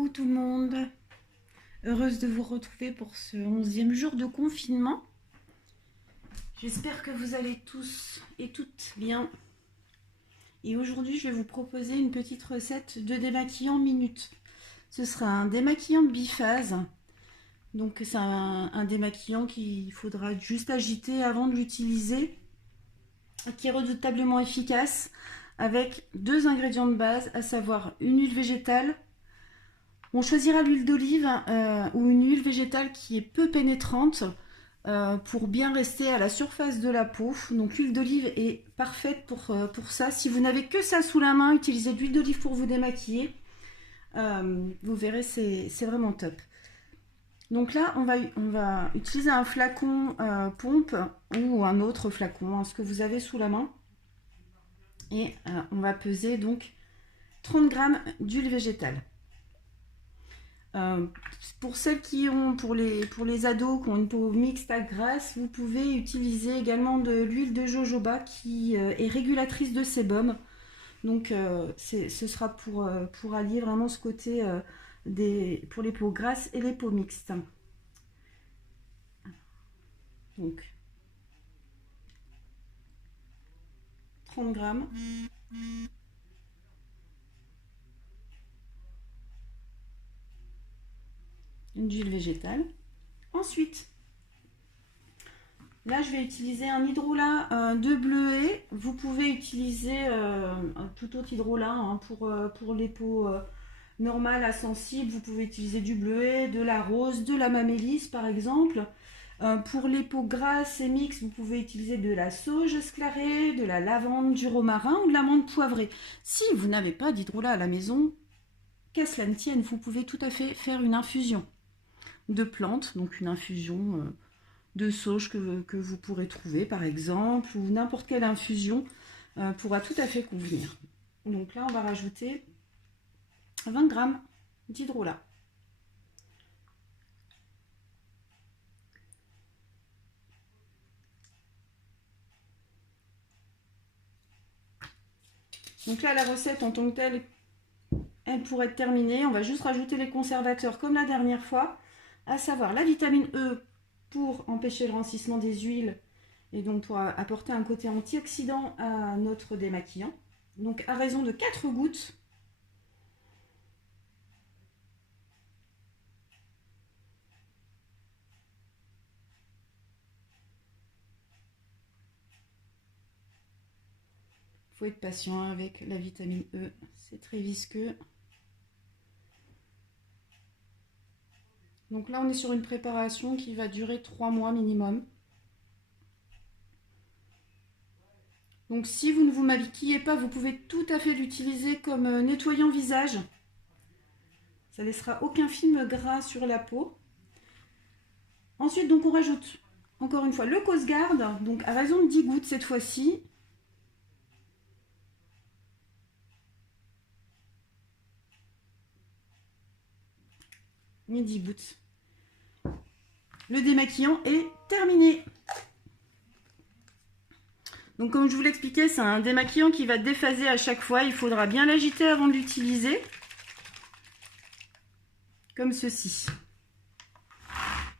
Coucou tout le monde, heureuse de vous retrouver pour ce 11e jour de confinement. J'espère que vous allez tous et toutes bien. Et aujourd'hui, je vais vous proposer une petite recette de démaquillant minute. Ce sera un démaquillant biphase. Donc c'est un démaquillant qu'il faudra juste agiter avant de l'utiliser, qui est redoutablement efficace avec deux ingrédients de base, à savoir une huile végétale. On choisira l'huile d'olive ou une huile végétale qui est peu pénétrante pour bien rester à la surface de la peau. Donc l'huile d'olive est parfaite pour ça. Si vous n'avez que ça sous la main, utilisez de l'huile d'olive pour vous démaquiller. Vous verrez, c'est vraiment top. Donc là, on va utiliser un flacon pompe ou un autre flacon, hein, ce que vous avez sous la main. Et on va peser donc 30 g d'huile végétale. Pour celles qui ont, pour les ados qui ont une peau mixte à grasse, vous pouvez utiliser également de l'huile de jojoba qui est régulatrice de sébum. Donc ce sera pour allier vraiment ce côté pour les peaux grasses et les peaux mixtes. Donc 30 g. D'huile végétale. Ensuite, là je vais utiliser un hydrolat de bleuet. Vous pouvez utiliser un tout autre hydrolat hein, pour les peaux normales à sensibles. Vous pouvez utiliser du bleuet, de la rose, de la mamélisse par exemple. Pour les peaux grasses et mixtes, vous pouvez utiliser de la sauge esclarée, de la lavande, du romarin ou de la menthe poivrée. Si vous n'avez pas d'hydrolat à la maison, qu'à cela ne tienne, vous pouvez tout à fait faire une infusion de plantes, donc une infusion de sauge que vous pourrez trouver par exemple, ou n'importe quelle infusion pourra tout à fait convenir. Donc là on va rajouter 20 g d'hydrolat. Donc là la recette en tant que telle, elle pourrait être terminée. On va juste rajouter les conservateurs comme la dernière fois, à savoir la vitamine E pour empêcher le rancissement des huiles et donc pour apporter un côté antioxydant à notre démaquillant. Donc à raison de 4 gouttes. Il faut être patient avec la vitamine E, c'est très visqueux. Donc là on est sur une préparation qui va durer 3 mois minimum. Donc si vous ne vous maquillez pas, vous pouvez tout à fait l'utiliser comme nettoyant visage. Ça ne laissera aucun film gras sur la peau. Ensuite, donc on rajoute encore une fois le Cosgarde, donc à raison de 10 gouttes cette fois-ci. Mes 10 gouttes. Le démaquillant est terminé. Donc comme je vous l'expliquais, c'est un démaquillant qui va déphaser à chaque fois. Il faudra bien l'agiter avant de l'utiliser. Comme ceci.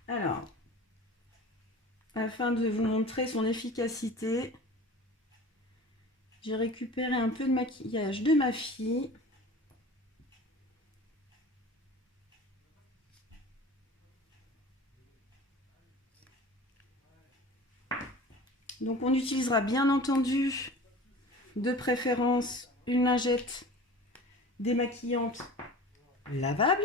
Alors, afin de vous montrer son efficacité, j'ai récupéré un peu de maquillage de ma fille. Donc on utilisera bien entendu de préférence une lingette démaquillante lavable.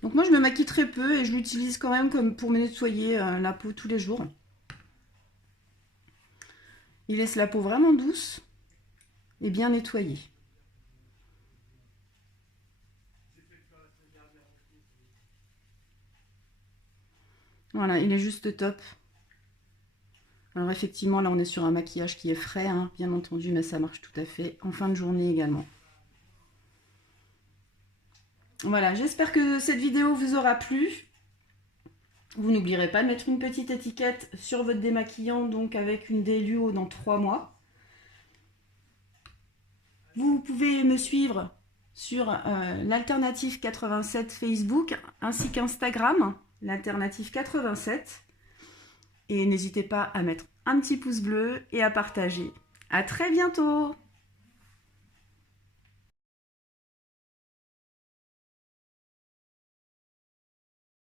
Donc moi je me maquille très peu et je l'utilise quand même comme pour me nettoyer la peau tous les jours. Il laisse la peau vraiment douce et bien nettoyée. Voilà, il est juste top. Alors effectivement, là on est sur un maquillage qui est frais, hein, bien entendu, mais ça marche tout à fait en fin de journée également. Voilà, j'espère que cette vidéo vous aura plu. Vous n'oublierez pas de mettre une petite étiquette sur votre démaquillant, donc avec une DLUO dans 3 mois. Vous pouvez me suivre sur l'Alternative 87 Facebook ainsi qu'Instagram, l'Alternative 87. Et n'hésitez pas à mettre un petit pouce bleu et à partager. À très bientôt!